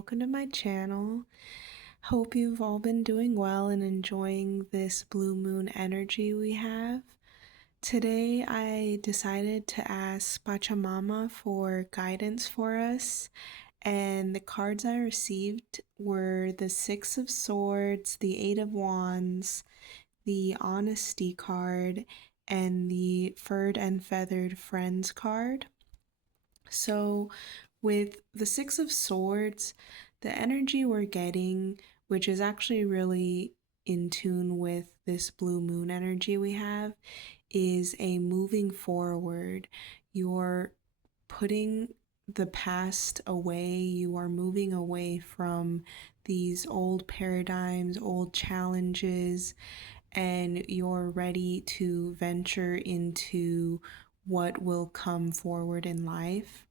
welcome to my channel. Hope you've all been doing well and enjoying this blue moon energy we have. Today I decided to ask Pachamama for guidance for us, and the cards I received were the Six of Swords, the Eight of Wands, the Honesty card, and the Furred and Feathered Friends card. So, with the Six of Swords, the energy we're getting, which is actually really in tune with this blue moon energy we have, is a moving forward. You're putting the past away, you are moving away from these old paradigms, old challenges, and you're ready to venture into what will come forward in life.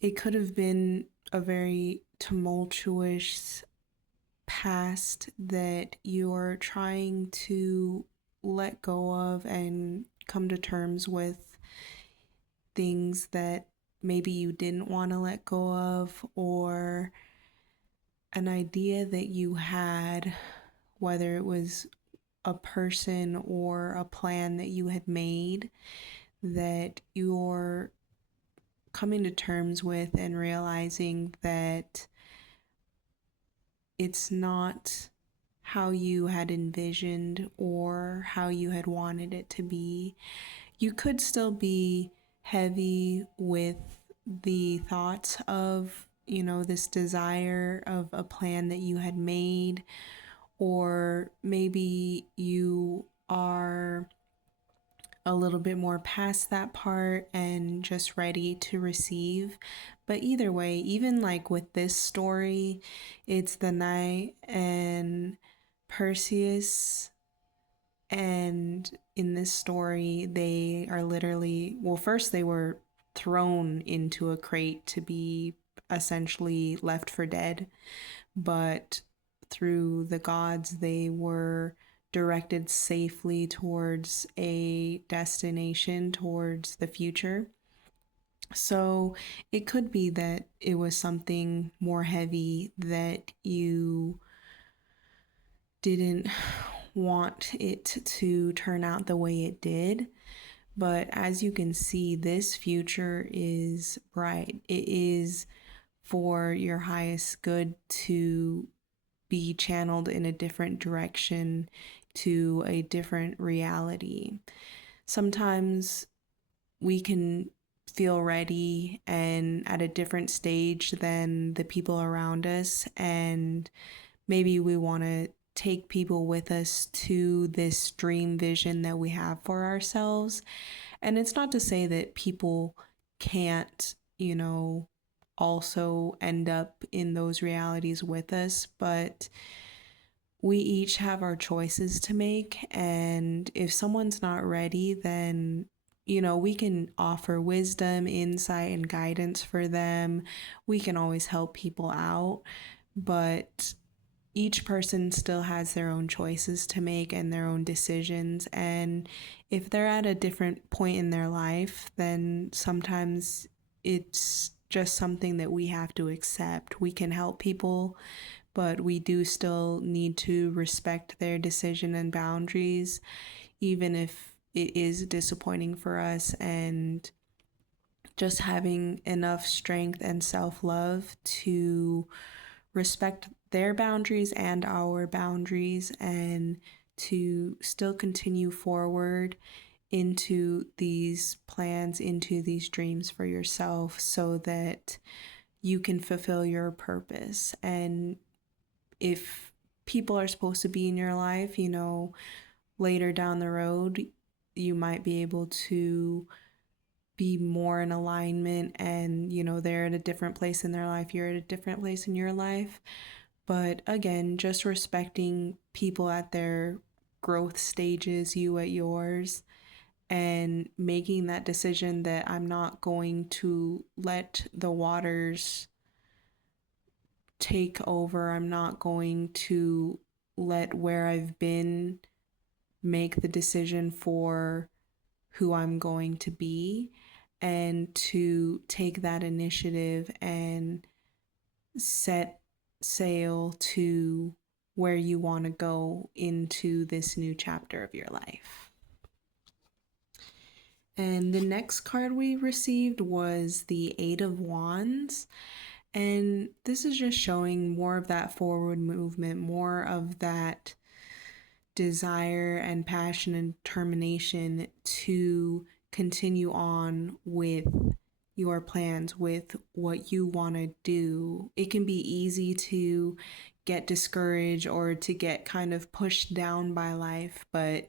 It could have been a very tumultuous past that you're trying to let go of and come to terms with things that maybe you didn't want to let go of, or an idea that you had, whether it was a person or a plan that you had made, that you're coming to terms with and realizing that it's not how you had envisioned or how you had wanted it to be. You could still be heavy with the thoughts of, this desire of a plan that you had made, or maybe you are a little bit more past that part and just ready to receive. But either way, even like with this story, it's Danaë and Perseus. And in this story, they are literally, well, first they were thrown into a crate to be essentially left for dead. But through the gods, they were directed safely towards a destination, towards the future. So it could be that it was something more heavy that you didn't want it to turn out the way it did. But as you can see, this future is bright. It is for your highest good to be channeled in a different direction, to a different reality. Sometimes we can feel ready and at a different stage than the people around us, and maybe we want to take people with us to this dream vision that we have for ourselves. And it's not to say that people can't, also end up in those realities with us, but we each have our choices to make. And if someone's not ready, then we can offer wisdom, insight, and guidance for them. We can always help people out, but each person still has their own choices to make and their own decisions. And if they're at a different point in their life, then sometimes it's just something that we have to accept. We can help people, but we do still need to respect their decision and boundaries, even if it is disappointing for us. And just having enough strength and self-love to respect their boundaries and our boundaries, and to still continue forward into these plans, into these dreams for yourself, so that you can fulfill your purpose. And if people are supposed to be in your life, later down the road, you might be able to be more in alignment, and they're at a different place in their life, you're at a different place in your life. But again, just respecting people at their growth stages, you at yours, and making that decision that I'm not going to let the waters take over. I'm not going to let where I've been make the decision for who I'm going to be, and to take that initiative and set sail to where you want to go into this new chapter of your life. And the next card we received was the Eight of Wands. And this is just showing more of that forward movement, more of that desire and passion and determination to continue on with your plans, with what you want to do. It can be easy to get discouraged or to get kind of pushed down by life, but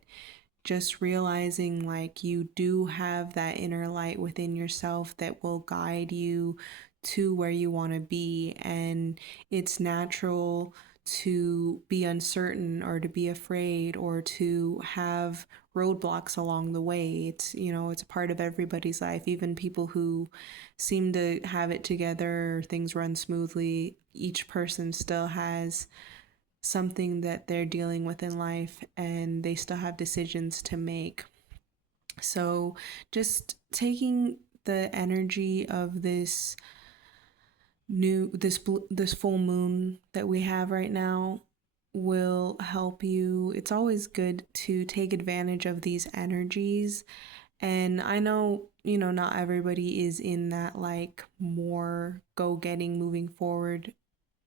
just realizing like you do have that inner light within yourself that will guide you to where you want to be. And it's natural to be uncertain or to be afraid or to have roadblocks along the way. It's, it's a part of everybody's life. Even people who seem to have it together, things run smoothly, each person still has something that they're dealing with in life and they still have decisions to make. So just taking the energy of this full moon that we have right now will help you. It's always good to take advantage of these energies. And I know, not everybody is in that like more go-getting, moving forward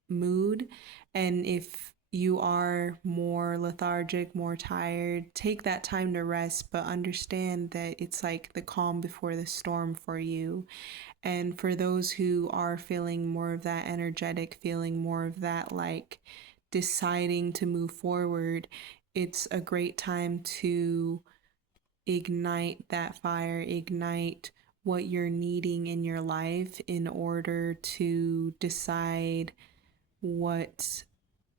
mood. And if you are more lethargic, more tired, take that time to rest, but understand that it's like the calm before the storm for you. And for those who are feeling more of that energetic, feeling more of that like deciding to move forward, it's a great time to ignite that fire, ignite what you're needing in your life in order to decide what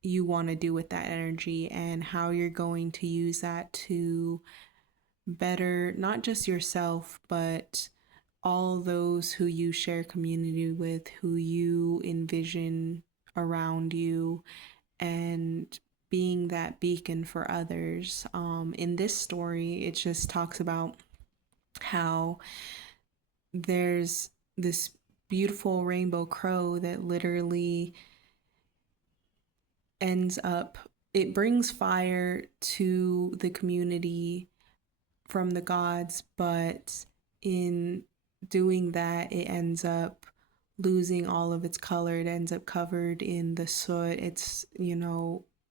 you want to do with that energy and how you're going to use that to better not just yourself, but all those who you share community with, who you envision around you, and being that beacon for others. In this story, it just talks about how there's this beautiful rainbow crow that literally ends up, it brings fire to the community from the gods, but in doing that, it ends up losing all of its color. It ends up covered in the soot. It's,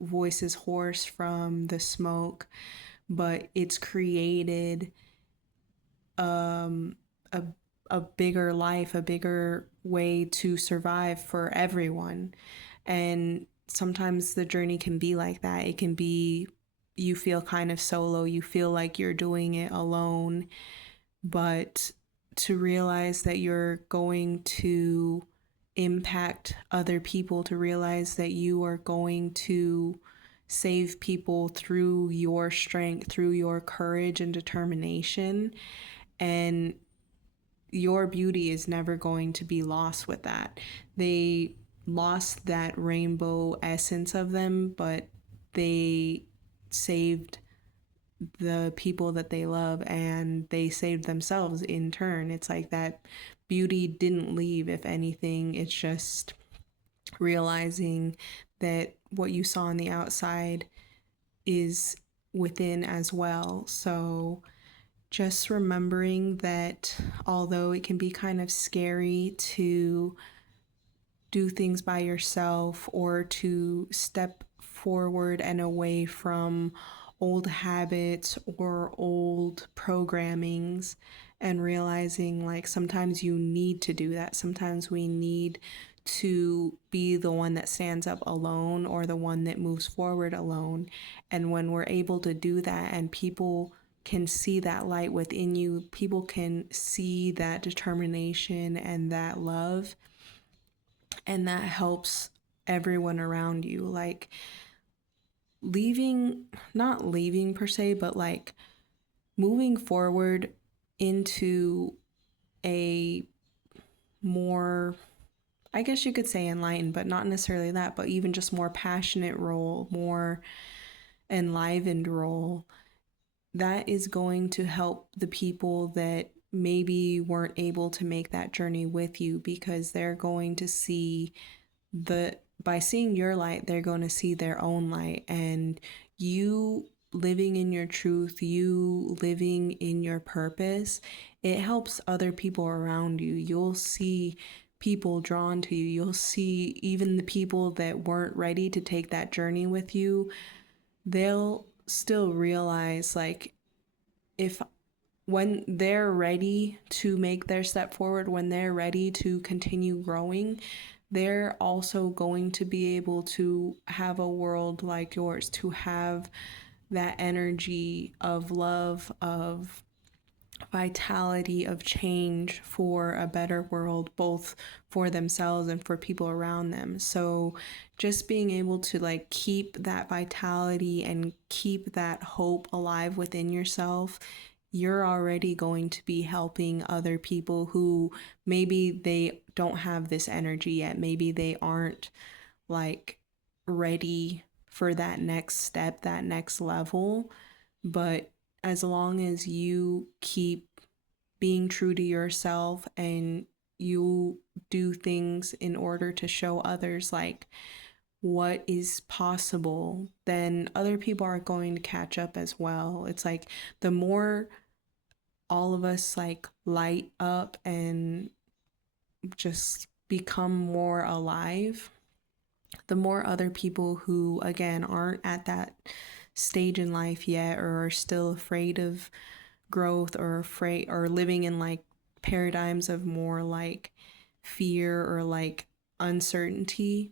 voice is hoarse from the smoke, but it's created a a bigger life, a bigger way to survive for everyone. And sometimes the journey can be like that. It can be you feel kind of solo, you feel like you're doing it alone, but to realize that you're going to impact other people, to realize that you are going to save people through your strength, through your courage and determination. And your beauty is never going to be lost with that. They lost that rainbow essence of them, but they saved the people that they love and they saved themselves in turn. It's like that beauty didn't leave. If anything, it's just realizing that what you saw on the outside is within as well. So just remembering that although it can be kind of scary to do things by yourself or to step forward and away from old habits or old programmings, and realizing like sometimes you need to do that. Sometimes we need to be the one that stands up alone or the one that moves forward alone. And when we're able to do that and people can see that light within you, people can see that determination and that love, and that helps everyone around you. Like not leaving per se, but like moving forward into a more, I guess you could say enlightened, but not necessarily that, but even just more passionate role, more enlivened role, that is going to help the people that maybe weren't able to make that journey with you, because they're going to see by seeing your light, they're going to see their own light. And you living in your truth, you living in your purpose, it helps other people around you. You'll see people drawn to you. You'll see even the people that weren't ready to take that journey with you, they'll still realize, like, if when they're ready to make their step forward, when they're ready to continue growing, they're also going to be able to have a world like yours, to have that energy of love, of vitality, of change for a better world, both for themselves and for people around them. So just being able to like keep that vitality and keep that hope alive within yourself, you're already going to be helping other people who maybe they don't have this energy yet. Maybe they aren't like ready for that next step, that next level. But as long as you keep being true to yourself and you do things in order to show others like what is possible, then other people are going to catch up as well. It's like the more all of us like light up and just become more alive, the more other people who again aren't at that stage in life yet or are still afraid of growth or afraid or living in like paradigms of more like fear or like uncertainty,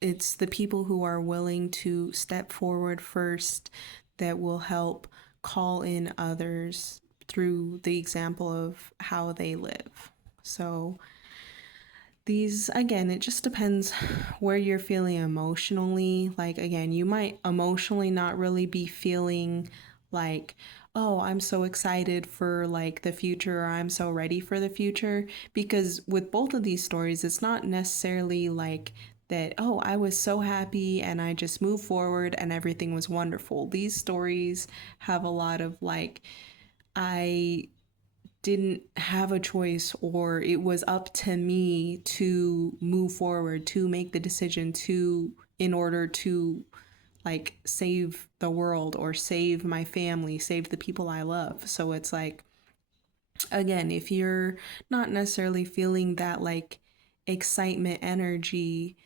it's the people who are willing to step forward first that will help call in others through the example of how they live. So these, again, it just depends where you're feeling emotionally. Like, again, you might emotionally not really be feeling like, oh, I'm so excited for like the future, or I'm so ready for the future. Because with both of these stories, it's not necessarily like that, oh, I was so happy and I just moved forward and everything was wonderful. These stories have a lot of like, I didn't have a choice, or it was up to me to move forward, to make the decision to, in order to like save the world or save my family, save the people I love. So it's like, again, if you're not necessarily feeling that like excitement energy,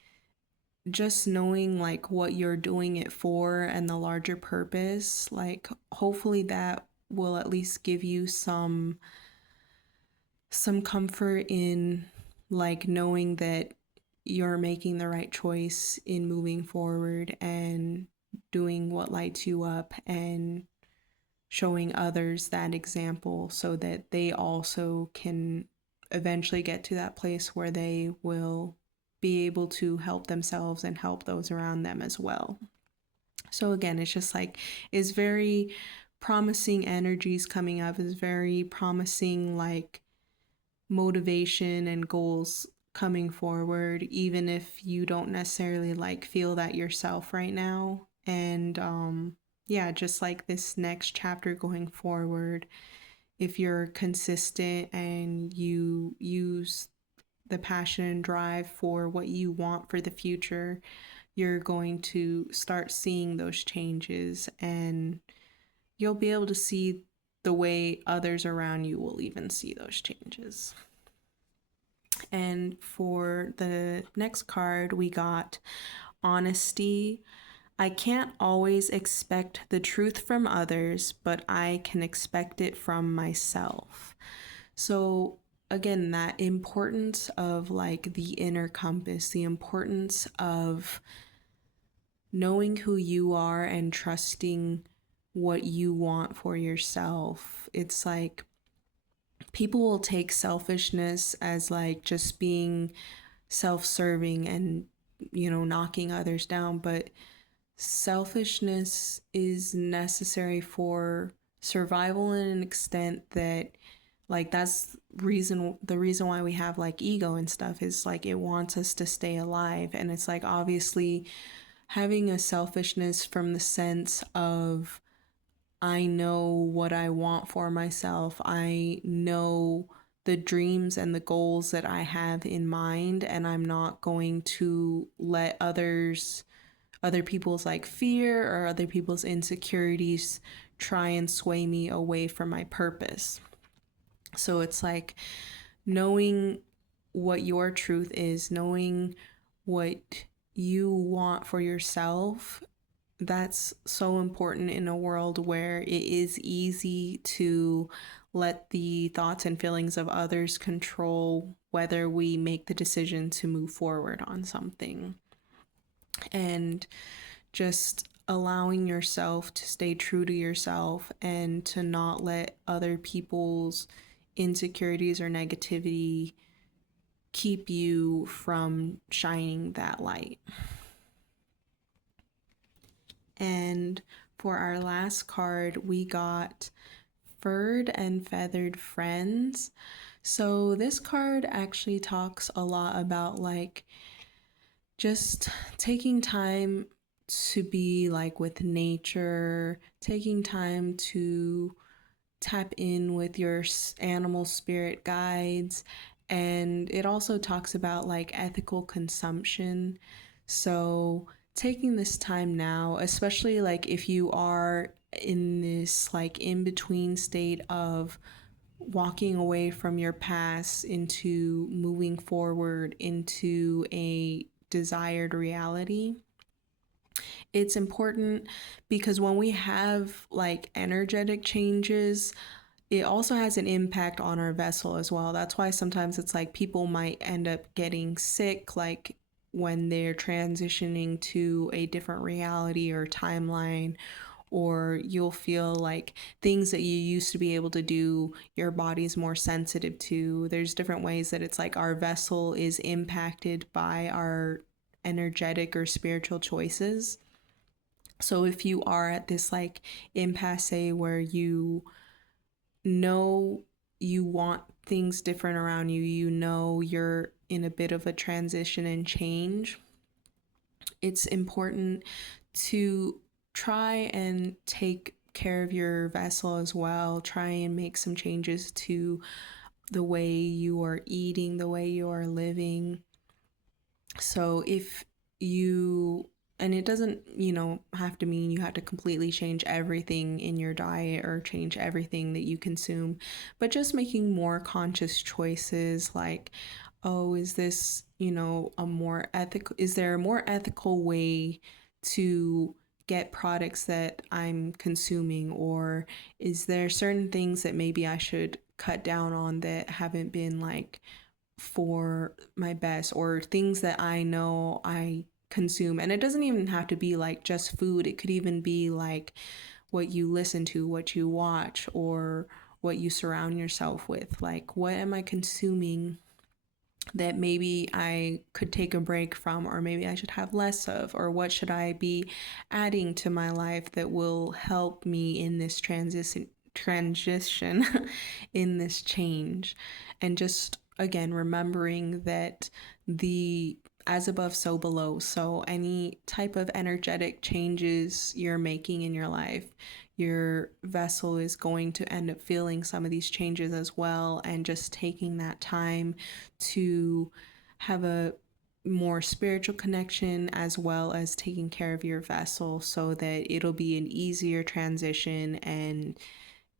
just knowing like what you're doing it for and the larger purpose, like hopefully that will at least give you some comfort in like knowing that you're making the right choice in moving forward and doing what lights you up and showing others that example so that they also can eventually get to that place where they will be able to help themselves and help those around them as well. So again, it's just like, it's very promising energies coming up, is very promising like motivation and goals coming forward, even if you don't necessarily like feel that yourself right now. And yeah, just like this next chapter going forward, if you're consistent and you use the passion and drive for what you want for the future, you're going to start seeing those changes, and you'll be able to see the way others around you will even see those changes. And for the next card, we got honesty. I can't always expect the truth from others, but I can expect it from myself. So, again, that importance of like the inner compass, the importance of knowing who you are and trusting what you want for yourself. It's like people will take selfishness as like just being self-serving and, you know, knocking others down, but selfishness is necessary for survival in an extent that like that's the reason why we have like ego and stuff, is like it wants us to stay alive. And it's like obviously having a selfishness from the sense of, I know what I want for myself. I know the dreams and the goals that I have in mind, and I'm not going to let other people's like fear or other people's insecurities try and sway me away from my purpose. So it's like knowing what your truth is, knowing what you want for yourself. That's so important in a world where it is easy to let the thoughts and feelings of others control whether we make the decision to move forward on something. And just allowing yourself to stay true to yourself and to not let other people's insecurities or negativity keep you from shining that light. And for our last card, we got Furred and Feathered Friends. So this card actually talks a lot about like just taking time to be like with nature, taking time to tap in with your animal spirit guides. And it also talks about like ethical consumption. So taking this time now, especially like if you are in this like in between state of walking away from your past into moving forward into a desired reality, it's important because when we have like energetic changes, it also has an impact on our vessel as well. That's why sometimes it's like people might end up getting sick, like when they're transitioning to a different reality or timeline, or you'll feel like things that you used to be able to do, your body's more sensitive to. There's different ways that it's like our vessel is impacted by our energetic or spiritual choices. So if you are at this like impasse where you know you want things different around you, you know you're in a bit of a transition and change, it's important to try and take care of your vessel as well. Try and make some changes to the way you are eating, the way you are living. So if you, and it doesn't, have to mean you have to completely change everything in your diet or change everything that you consume, but just making more conscious choices like, oh, is this, a more ethical, is there a more ethical way to get products that I'm consuming? Or is there certain things that maybe I should cut down on that haven't been like for my best, or things that I know I consume? And it doesn't even have to be like just food. It could even be like what you listen to, what you watch, or what you surround yourself with. Like, what am I consuming that maybe I could take a break from, or maybe I should have less of, or what should I be adding to my life that will help me in this transition in this change. And just again remembering that the as above so below, so any type of energetic changes you're making in your life, your vessel is going to end up feeling some of these changes as well, and just taking that time to have a more spiritual connection as well as taking care of your vessel so that it'll be an easier transition and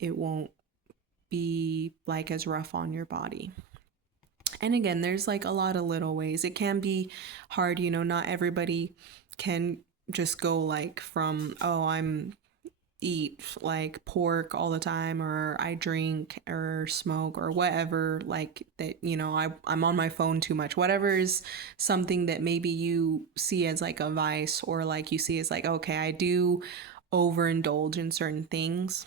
it won't be like as rough on your body. And again, there's like a lot of little ways. It can be hard, not everybody can just go like from, oh, I'm eat like pork all the time, or I drink or smoke or whatever, like that, I'm on my phone too much, whatever is something that maybe you see as like a vice, or like you see as like, okay, I do overindulge in certain things.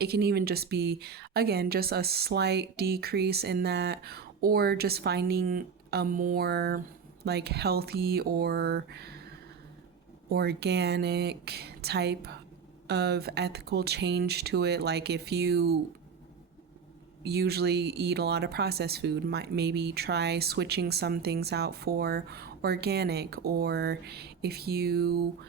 It can even just be, again, just a slight decrease in that, or just finding a more like healthy or organic type of ethical change to it. Like if you usually eat a lot of processed food, maybe try switching some things out for organic. Or if you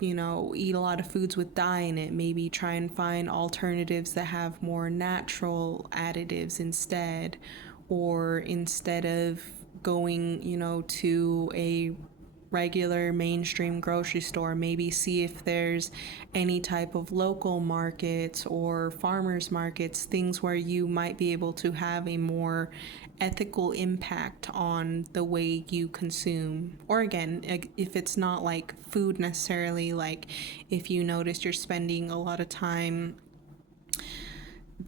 eat a lot of foods with dye in it. Maybe try and find alternatives that have more natural additives instead. Or instead of going, to a regular mainstream grocery store, maybe see if there's any type of local markets or farmers markets, things where you might be able to have a more ethical impact on the way you consume. Or again, if it's not like food necessarily, like if you notice you're spending a lot of time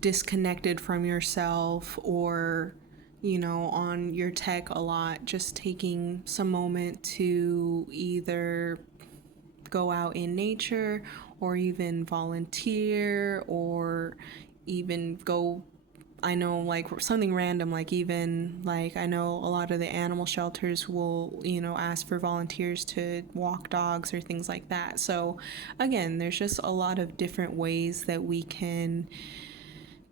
disconnected from yourself, or on your tech a lot, just taking some moment to either go out in nature or even volunteer, or even go, I know, like something random, like even like I know a lot of the animal shelters will, ask for volunteers to walk dogs or things like that. So again, there's just a lot of different ways that we can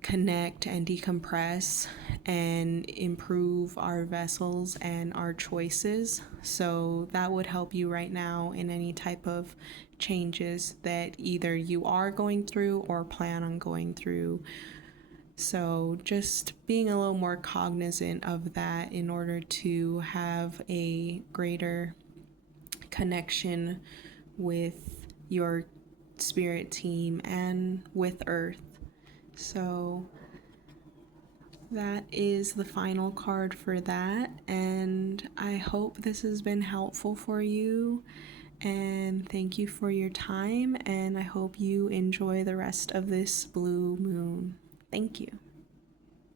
connect and decompress and improve our vessels and our choices. So that would help you right now in any type of changes that either you are going through or plan on going through. So just being a little more cognizant of that in order to have a greater connection with your spirit team and with Earth. So that is the final card for that, and I hope this has been helpful for you, and thank you for your time, and I hope you enjoy the rest of this blue moon. Thank you.